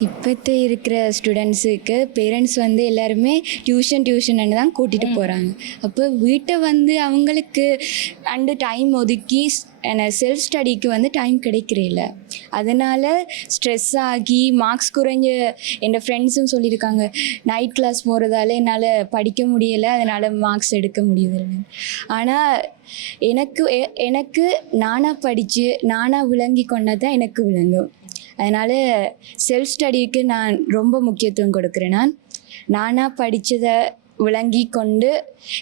இப்போத்த இருக்கிற ஸ்டூடெண்ட்ஸுக்கு பேரண்ட்ஸ் வந்து எல்லாருமே டியூஷன் டியூஷன் தான் கூட்டிகிட்டு போகிறாங்க அப்போ வீட்டை வந்து அவங்களுக்கு அண்டு டைம் ஒதுக்கி செல்ஃப் ஸ்டடிக்கு வந்து டைம் கிடைக்கிறதில்ல அதனால் ஸ்ட்ரெஸ் ஆகி மார்க்ஸ் குறைஞ்ச என் ஃப்ரெண்ட்ஸும் சொல்லியிருக்காங்க நைட் கிளாஸ் போகிறதால என்னால் படிக்க முடியலை அதனால் மார்க்ஸ் எடுக்க முடியவில்லை. ஆனால் எனக்கு எனக்கு நானாக படித்து நானாக விளங்கி கொண்டது தான் எனக்கு விளங்கும். அதனால் செல்ஃப் ஸ்டடிக்கு நான் ரொம்ப முக்கியத்துவம் கொடுக்குறேன். நான் நானாக படித்ததை விளங்கி கொண்டு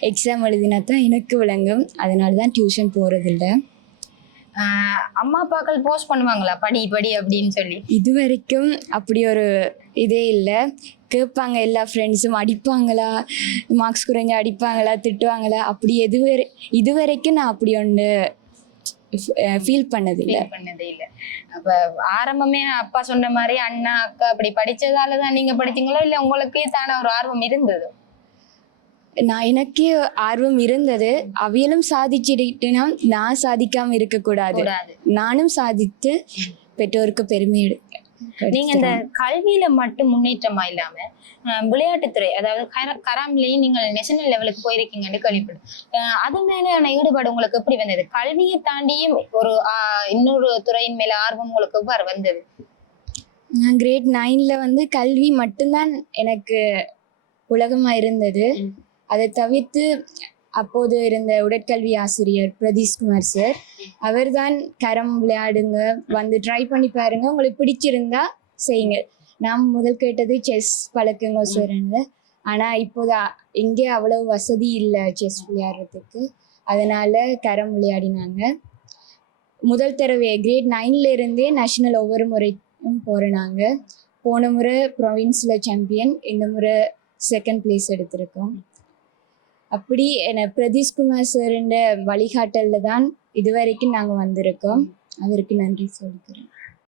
எக்ஸாம் எழுதினா தான் எனக்கு விளங்கும். அதனால தான் டியூஷன் போகிறதில்ல அம்மா அப்பாக்கள் போஸ்ட் பண்ணுவாங்களா? படி படி அப்படின்னு சொல்லி? இது வரைக்கும் அப்படி ஒரு இதே இல்லை. கேட்பாங்க எல்லா ஃப்ரெண்ட்ஸும் அடிப்பாங்களா? மார்க்ஸ் குறைஞ்ச அடிப்பாங்களா? திட்டுவாங்களா? அப்படி எது வரை இது வரைக்கும் நான் அப்படி ஒன்று ஃபீல் பண்ணதில்லை. Feel பண்ணதே இல்ல அப்ப ஆரம்பமே அப்பா சொன்ன மாதிரி அண்ணா அக்கா அப்படி படிச்சதால தான் நீங்க படிச்சீங்களோ? இல்ல உங்களுக்கு தான ஒரு ஆர்வம் இருந்தது? நான் எனக்கே ஆர்வம் இருந்தது. அவியலும் சாதிச்சிட்டுனா நான் சாதிக்காம இருக்கக்கூடாது. கூடாது. நானும் சாதித்து பெற்றோருக்கு பெருமை நீங்க இந்த கல்வியில மட்டும் முன்னேற்றமா இல்லாம விளையாட்டுத்துறை அதாவது கர- கராம்லயும் நீங்க நேஷனல் லெவலுக்கு போயிருக்கீங்கன்னு கேள்விப்படும் அது மேலான ஈடுபாடு உங்களுக்கு எப்படி வந்தது? கல்வியை தாண்டியும் ஒரு இன்னொரு துறையின் மேல ஆர்வம் உங்களுக்கு எவ்வாறு வந்தது? நான் கிரேட் நைனில் வந்து கல்வி மட்டும்தான் எனக்கு உலகமாக இருந்தது. அதை தவிர்த்து அப்போது இருந்த உடற்கல்வி ஆசிரியர் பிரதீஷ்குமார் சார் அவர் தான் கரம் விளையாடுங்க வந்து ட்ரை பண்ணி பாருங்க. உங்களுக்கு பிடிச்சிருந்தா செய்யுங்க. நான் முதல் கேட்டது செஸ் பழக்குங்க சார்ன்னு ஆனால் இப்போது இங்கே அவ்வளவு வசதி இல்லை செஸ் விளையாடுறதுக்கு. அதனால கரம் விளையாடினாங்க. முதல் தடவை கிரேட் நைன்ல இருந்தே நேஷனல் ஒவ்வொரு முறையும் போகிறனாங்க போன முறை ப்ரொவின்ஸில் சாம்பியன் இந்த முறை செகண்ட் பிளேஸ் எடுத்திருக்கோம். அப்படி என்ன பிரதீஷ்குமார் சாருன்ற வழிகாட்டலில் தான் இதுவரைக்கும் நாங்கள் வந்திருக்கோம். அவருக்கு நன்றி சொல்லிக்கிறேன்.